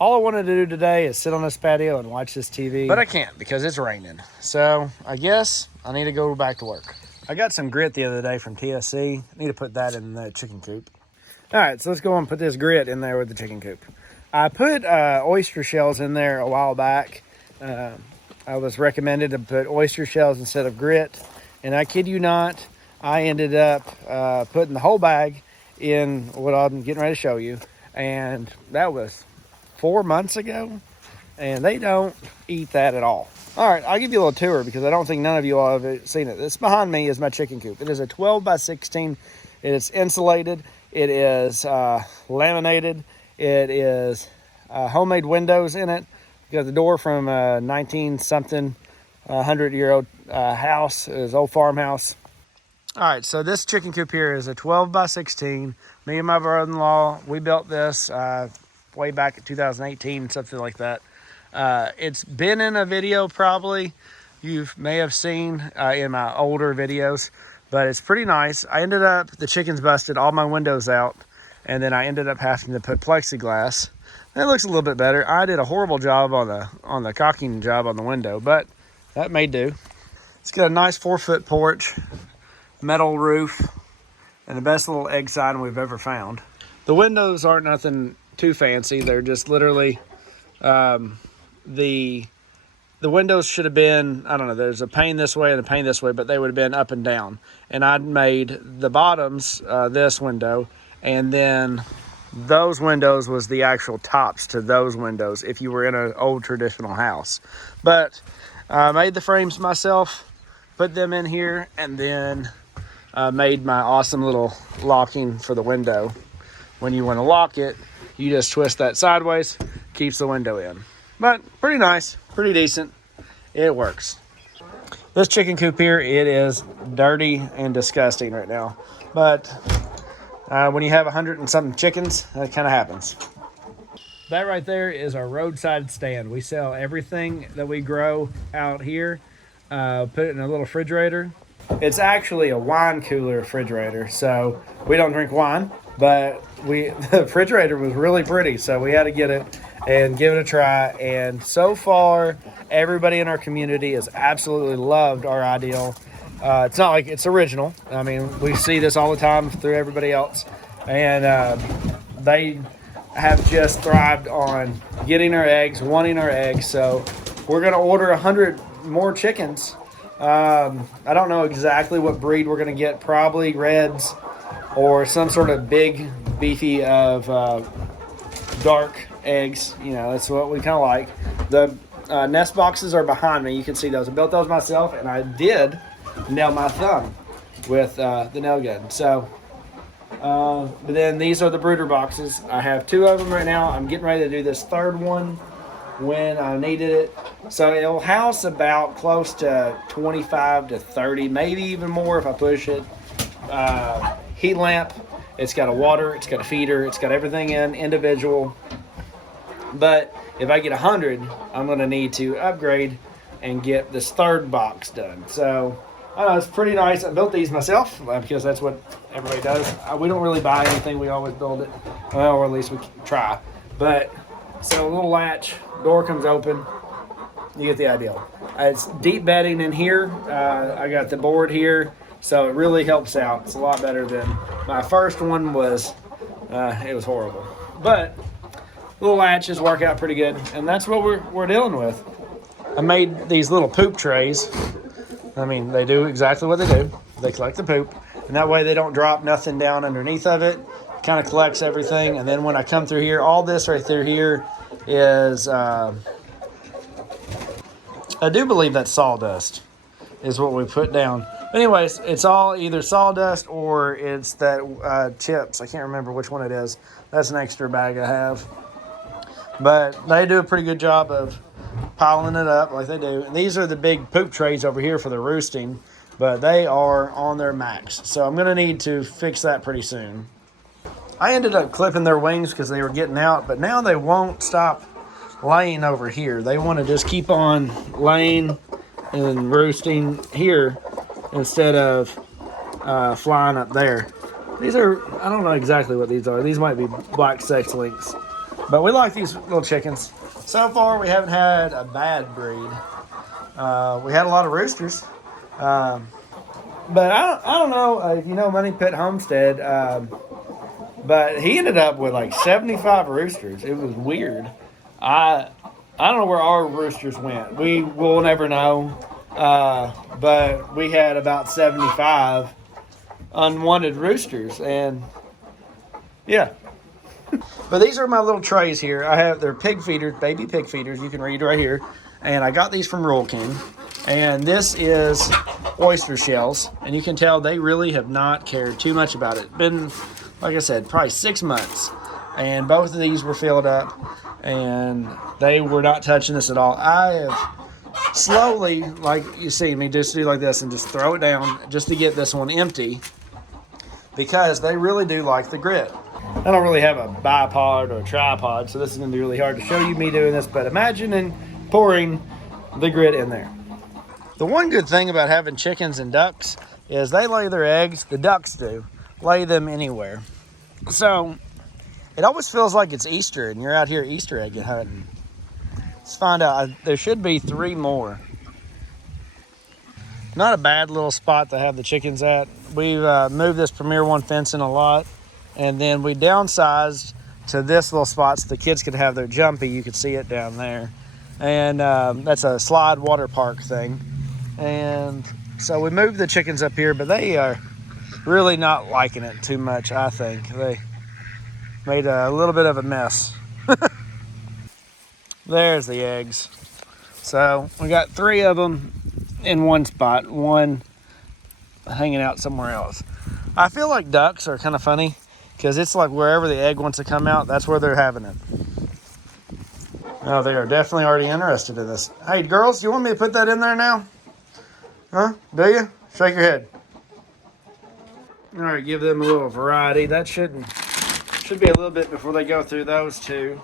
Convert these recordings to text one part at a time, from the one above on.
All I wanted to do today is sit on this patio and watch this TV. But I can't because it's raining. So I guess I need to go back to work. I got some grit the other day from TSC. I need to put that in the chicken coop. All right, so let's go and put this grit in there with the chicken coop. I put oyster shells in there a while back. I was recommended to put oyster shells instead of grit. And I kid you not, I ended up putting the whole bag in what I'm getting ready to show you. And that was 4 months ago. And they don't eat that at all. All right, I'll give you a little tour because I don't think none of you all have seen it. This behind me is my chicken coop. It is a 12 by 16. It is insulated. It is laminated. It is homemade windows in it. You got the door from 19-something, 100-year-old house. It was old farmhouse. All right, so this chicken coop here is a 12 by 16. Me and my brother-in-law, we built this way back in 2018, something like that. It's been in a video probably you may have seen in my older videos, but it's pretty nice. I ended up, the chickens busted all my windows out, and then I ended up having to put plexiglass. It looks a little bit better. I did a horrible job on the caulking job on the window, but that may do. It's got a nice 4-foot porch, metal roof, and the best little egg siding we've ever found. The windows aren't nothing too fancy. They're just literally the windows should have been, I don't know, there's a pane this way and a pane this way, but they would have been up and down. And I'd made the bottoms this window, and then those windows was the actual tops to those windows if you were in an old traditional house. But I made the frames myself, put them in here, and then made my awesome little locking for the window. When you want to lock it, you just twist that sideways, keeps the window in. But pretty nice, pretty decent. It works. This chicken coop here, it is dirty and disgusting right now. But when you have 100 and something chickens, that kind of happens. That right there is our roadside stand. We sell everything that we grow out here. Put it in a little refrigerator. It's actually a wine cooler refrigerator, so we don't drink wine, but the refrigerator was really pretty, so we had to get it and give it a try. And so far, everybody in our community has absolutely loved our ideal. It's not like it's original. I mean, we see this all the time through everybody else, and they have just thrived on getting our eggs, wanting our eggs. So we're going to order 100 more chickens. I don't know exactly what breed we're going to get. Probably reds or some sort of big, beefy of dark eggs. You know, that's what we kind of like. The nest boxes are behind me. You can see those. I built those myself, and I did nail my thumb with the nail gun. So, but then these are the brooder boxes. I have 2 of them right now. I'm getting ready to do this 3rd one when I needed it. So it'll house about close to 25 to 30, maybe even more if I push it. Heat lamp. It's got a water. It's got a feeder. It's got everything in individual. But if I get 100, I'm going to need to upgrade and get this 3rd box done. So I know it's pretty nice. I built these myself because that's what everybody does. We don't really buy anything. We always build it. Well, or at least we try. But so a little latch, door comes open. You get the idea. It's deep bedding in here. I got the board here, so it really helps out. It's a lot better than my first one was. It was horrible. But little latches work out pretty good, and that's what we're dealing with. I made these little poop trays. I mean, they do exactly what they do. They collect the poop, and that way they don't drop nothing down underneath of it. Kind of collects everything, and then when I come through here, all this right through here is I do believe that's sawdust is what we put down. But anyways, it's all either sawdust or it's that chips. I can't remember which one it is. That's an extra bag I have. But they do a pretty good job of piling it up like they do. And these are the big poop trays over here for the roosting, but they are on their max. So I'm going to need to fix that pretty soon. I ended up clipping their wings because they were getting out, but now they won't stop laying over here. They want to just keep on laying and roosting here instead of flying up there. These are, I don't know exactly what these are. These might be black sex links. But we like these little chickens. So far, we haven't had a bad breed. We had a lot of roosters. But I don't know if you know Money Pit Homestead, but he ended up with like 75 roosters. It was weird. I don't know where our roosters went. We will never know. But we had about 75 unwanted roosters, and yeah. But these are my little trays here. They're pig feeders, baby pig feeders. You can read right here, and I got these from Rural King. And this is oyster shells, and you can tell they really have not cared too much about it. Been, like I said, probably 6 months, and both of these were filled up, and they were not touching this at all. I have slowly, like you see me, just do like this and just throw it down just to get this one empty, because they really do like the grit. I don't really have a bipod or a tripod, so this is going to be really hard to show you me doing this, but imagine pouring the grit in there. The one good thing about having chickens and ducks is they lay their eggs, the ducks do, lay them anywhere. So it always feels like it's Easter and you're out here Easter egg hunting. Let's find out. There should be 3 more. Not a bad little spot to have the chickens at. We've moved this Premier One fencing a lot, and then we downsized to this little spot so the kids could have their jumpy. You could see it down there. And that's a slide water park thing. And so we moved the chickens up here, but they are really not liking it too much, I think. They made a little bit of a mess. There's the eggs. So we got 3 of them in one spot, one hanging out somewhere else. I feel like ducks are kind of funny because it's like wherever the egg wants to come out, that's where they're having it. Oh, they are definitely already interested in this. Hey, girls, do you want me to put that in there now? Huh? Do you? Shake your head. All right, give them a little variety. That should be a little bit before they go through those 2.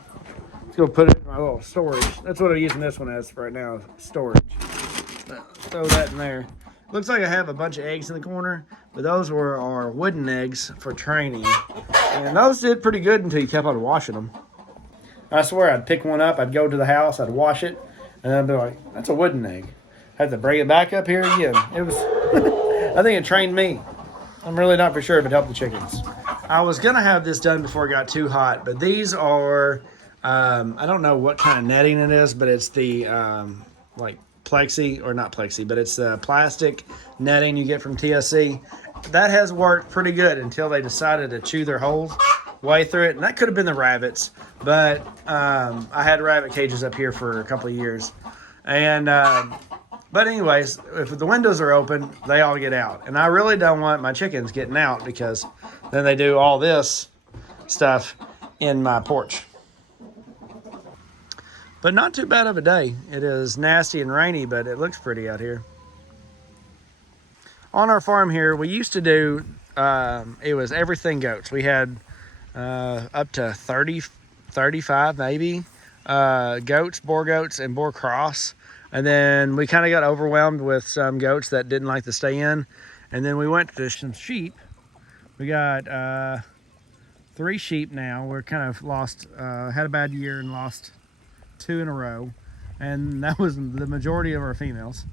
Let's go put it in my little storage. That's what I'm using this one as right now, storage. Throw that in there. Looks like I have a bunch of eggs in the corner, but those were our wooden eggs for training. And those did pretty good until you kept on washing them. I swear I'd pick one up, I'd go to the house, I'd wash it, and I'd be like, that's a wooden egg. I had to bring it back up here again. It was, I think it trained me. I'm really not for sure if it helped the chickens. I was going to have this done before it got too hot, but these are, I don't know what kind of netting it is, but it's the, like plexi, or not plexi, but it's the plastic netting you get from TSC. That has worked pretty good until they decided to chew their whole way through it. And that could have been the rabbits, but I had rabbit cages up here for a couple of years. And, but anyways, if the windows are open, they all get out. And I really don't want my chickens getting out because then they do all this stuff in my porch. But not too bad of a day. It is nasty and rainy, but it looks pretty out here. On our farm here, we used to do, it was everything goats. We had up to 30, 35 maybe, goats, Boer goats, and Boer cross. And then we kind of got overwhelmed with some goats that didn't like to stay in. And then we went to some sheep. We got 3 sheep now. We're kind of lost, had a bad year and lost 2 in a row. And that was the majority of our females.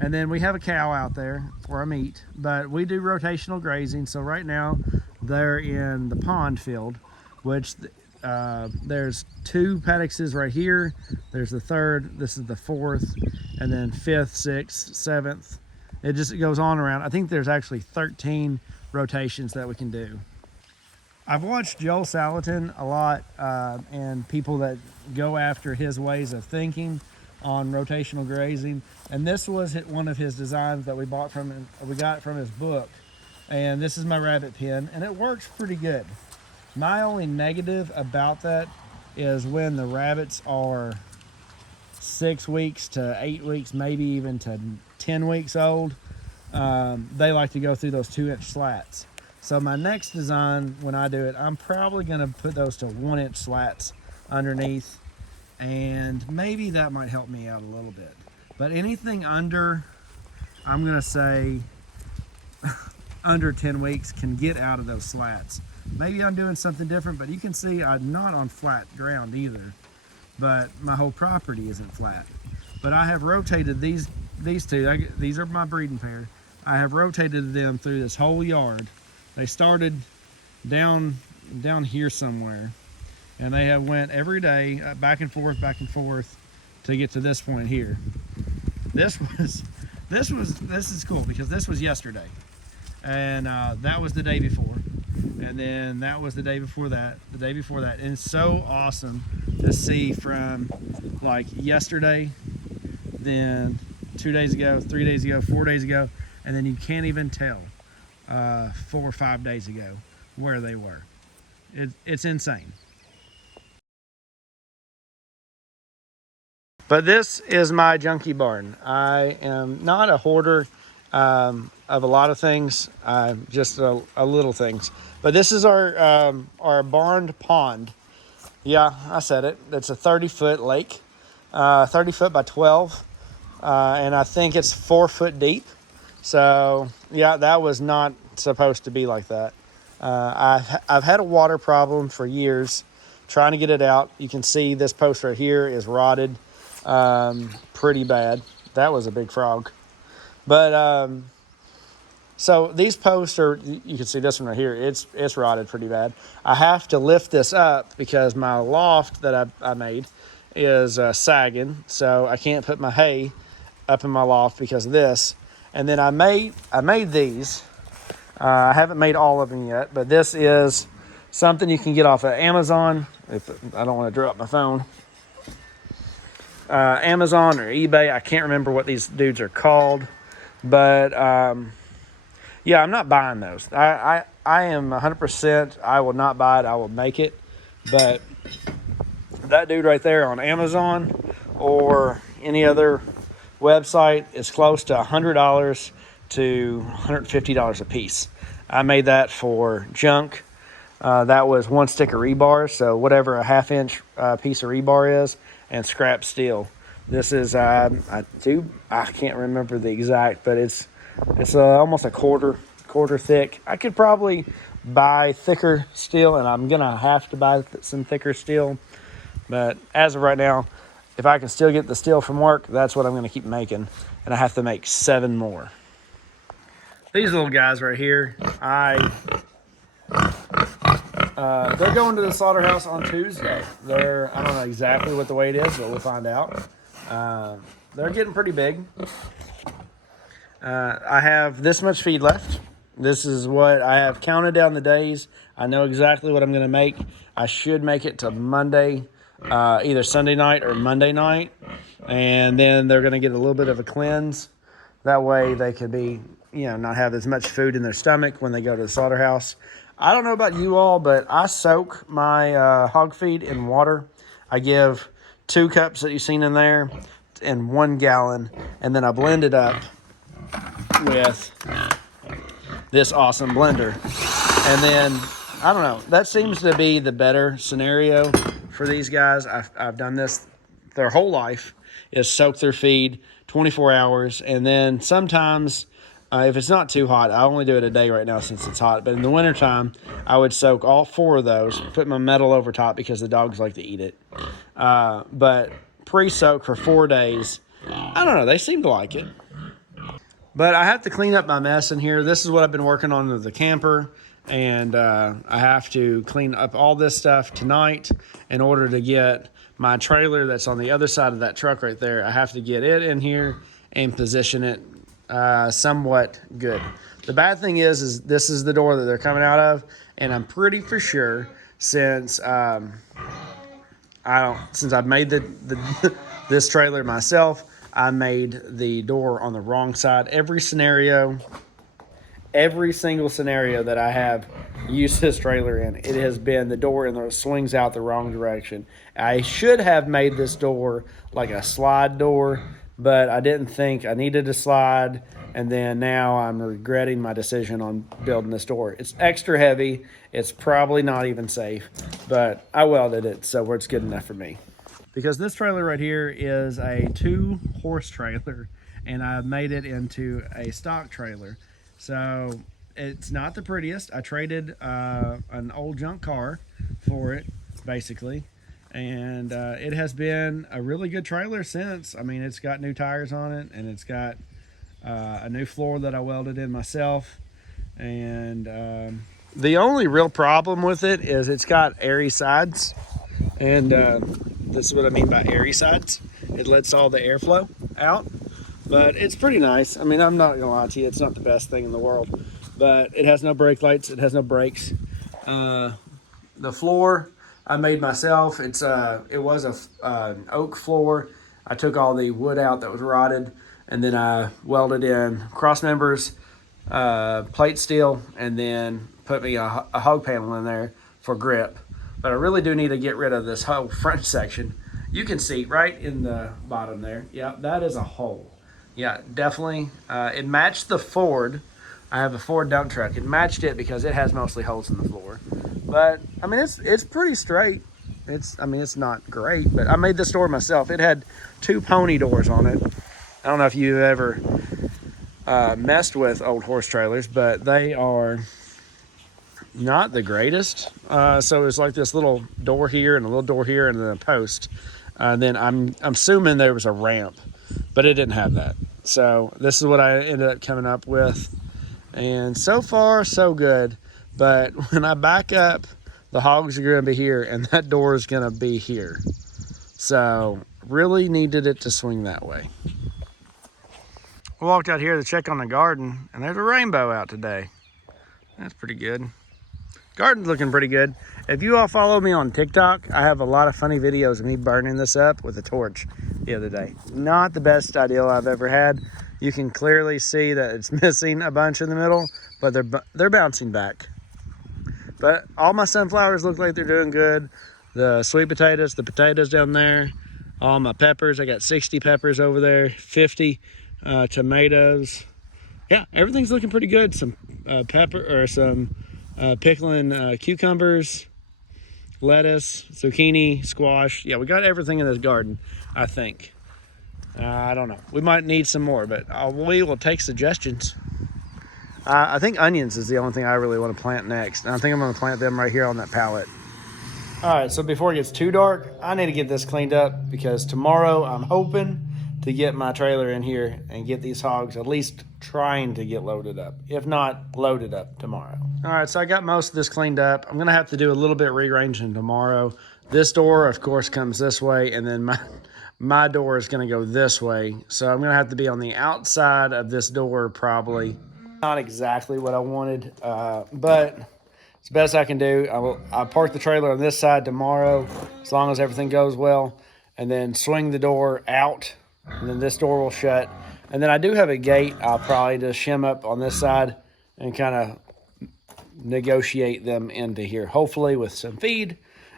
And then we have a cow out there for our meat, but we do rotational grazing. So right now they're in the pond field, which there's 2 paddocks right here. There's the 3rd, this is the 4th, and then 5th, 6th, 7th. It just goes on around. I think there's actually 13 rotations that we can do. I've watched Joel Salatin a lot, and people that go after his ways of thinking on rotational grazing. And this was one of his designs that we got from his book. And this is my rabbit pen, and it works pretty good. My only negative about that is when the rabbits are 6 weeks to 8 weeks, maybe even to 10 weeks old, they like to go through those 2-inch slats. So my next design, when I do it, I'm probably going to put those to 1-inch slats underneath, and maybe that might help me out a little bit. But anything under, I'm going to say under 10 weeks can get out of those slats. Maybe I'm doing something different, but you can see I'm not on flat ground either. But my whole property isn't flat. But I have rotated these two. These are my breeding pair. I have rotated them through this whole yard. They started down here somewhere, and they have went every day back and forth to get to this point here. This is cool because this was yesterday, and that was the day before, and then that was the day before that, and it's so awesome to see from like yesterday, then 2 days ago, 3 days ago, 4 days ago, and then you can't even tell 4 or 5 days ago where they were. It's insane. But this is my junkie barn. I am not a hoarder of a lot of things, just a little things. But this is our barned pond. Yeah, I said it. It's a 30-foot lake, 30 foot by 12, and I think it's 4 foot deep. So yeah, that was not supposed to be like that. I've had a water problem for years, trying to get it out. You can see this post right here is rotted, pretty bad. That was a big frog. But so these posts are, you can see this one right here, it's rotted pretty bad. I have to lift this up because my loft that I made is sagging, so I can't put my hay up in my loft because of this. And then I made these. I haven't made all of them yet, but this is something you can get off of Amazon. If I don't want to drop my phone. Amazon or eBay. I can't remember what these dudes are called, but yeah, I'm not buying those. I am 100%. I will not buy it. I will make it. But that dude right there on Amazon or any other website is close to $100 to $150 a piece. I made that for junk. That was 1 stick of rebar, so whatever a 1/2 inch piece of rebar is, and scrap steel. This is I can't remember the exact, but it's almost a quarter thick. I could probably buy thicker steel, and I'm gonna have to buy some thicker steel. But as of right now, if I can still get the steel from work, that's what I'm gonna keep making, and I have to make 7 more. These little guys right here, they're going to the slaughterhouse on Tuesday. I don't know exactly what the weight is, but we'll find out. They're getting pretty big. I have this much feed left. This is what I have counted down the days. I know exactly what I'm going to make. I should make it to Monday, either Sunday night or Monday night. And then they're going to get a little bit of a cleanse. That way they could be, not have as much food in their stomach when they go to the slaughterhouse. I don't know about you all, but I soak my hog feed in water. I give 2 cups that you've seen in there and 1 gallon, and then I blend it up with this awesome blender. And then, I don't know, that seems to be the better scenario for these guys. I've done this their whole life, is soak their feed 24 hours, and then sometimes if it's not too hot, I only do it a day right now since it's hot, but in the wintertime, I would soak all 4 of those, put my metal over top because the dogs like to eat it. But pre-soak for 4 days, I don't know, they seem to like it. But I have to clean up my mess in here. This is what I've been working on with the camper, and I have to clean up all this stuff tonight in order to get my trailer that's on the other side of that truck right there. I have to get it in here and position it somewhat good. The bad thing is this is the door that they're coming out of, and I'm pretty for sure since I've made this trailer myself, I made the door on the wrong side. Every single scenario that I have used this trailer in, it has been the door swings out the wrong direction. I should have made this door like a slide door, but I didn't think I needed a slide, and then now I'm regretting my decision on building this door. It's extra heavy. It's probably not even safe, but I welded it, so it's good enough for me. Because this trailer right here is a 2-horse trailer, and I've made it into a stock trailer. So it's not the prettiest. I traded an old junk car for it, basically. And it has been a really good trailer since. I mean, it's got new tires on it, and it's got a new floor that I welded in myself. And the only real problem with it is it's got airy sides. And this is what I mean by airy sides. It lets all the airflow out. But it's pretty nice. I mean, I'm not gonna lie to you, it's not the best thing in the world. But it has no brake lights, it has no brakes. The floor I made myself. It was an oak floor. I took all the wood out that was rotted, and then I welded in cross members, plate steel, and then put me a hog panel in there for grip. But I really do need to get rid of this whole front section. You can see right in the bottom there. Yeah, that is a hole. Yeah, definitely. It matched the Ford. I have a Ford dump truck. It matched it because it has mostly holes in the floor. But I mean, it's pretty straight. It's not great, but I made this door myself. It had 2 pony doors on it. I don't know if you've ever messed with old horse trailers, but they are not the greatest. So it's like this little door here and a little door here and then a post. Then I'm assuming there was a ramp, but it didn't have that. So this is what I ended up coming up with. And so far, so good. But when I back up, the hogs are going to be here, and that door is going to be here. So really needed it to swing that way. I walked out here to check on the garden, and there's a rainbow out today. That's pretty good. Garden's looking pretty good. If you all follow me on TikTok, I have a lot of funny videos of me burning this up with a torch the other day. Not the best idea I've ever had. You can clearly see that it's missing a bunch in the middle, but they're bouncing back. But all my sunflowers look like they're doing good. The sweet potatoes, the potatoes down there, all my peppers. I got 60 peppers over there, 50 tomatoes. Yeah, everything's looking pretty good. Some pickling cucumbers, lettuce, zucchini, squash. Yeah, we got everything in this garden, I think. I don't know. We might need some more, but we will take suggestions. I think onions is the only thing I really want to plant next. And I think I'm going to plant them right here on that pallet. All right, so before it gets too dark, I need to get this cleaned up because tomorrow I'm hoping to get my trailer in here and get these hogs at least trying to get loaded up. If not, loaded up tomorrow. All right, so I got most of this cleaned up. I'm going to have to do a little bit rearranging tomorrow. This door, of course, comes this way, and then my door is going to go this way. So I'm going to have to be on the outside of this door probably. Not exactly what I wanted, but it's the best I can do. I'll park the trailer on this side tomorrow as long as everything goes well, and then swing the door out, and then this door will shut. And then I do have a gate. I'll probably just shim up on this side and kind of negotiate them into here, hopefully with some feed,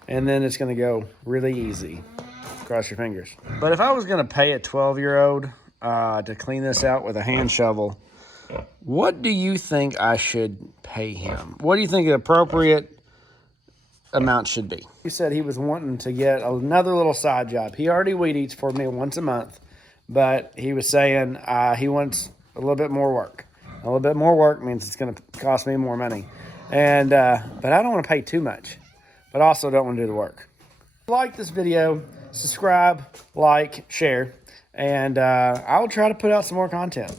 and then it's going to go really easy. Cross your fingers. But if I was going to pay a 12-year-old to clean this out with a hand shovel, what do you think I should pay him? What do you think the appropriate amount should be? He said he was wanting to get another little side job. He already weed eats for me once a month, but he was saying he wants a little bit more work. A little bit more work means it's going to cost me more money. And but I don't want to pay too much, but also don't want to do the work. If you like this video, subscribe, like, share, and I'll try to put out some more content.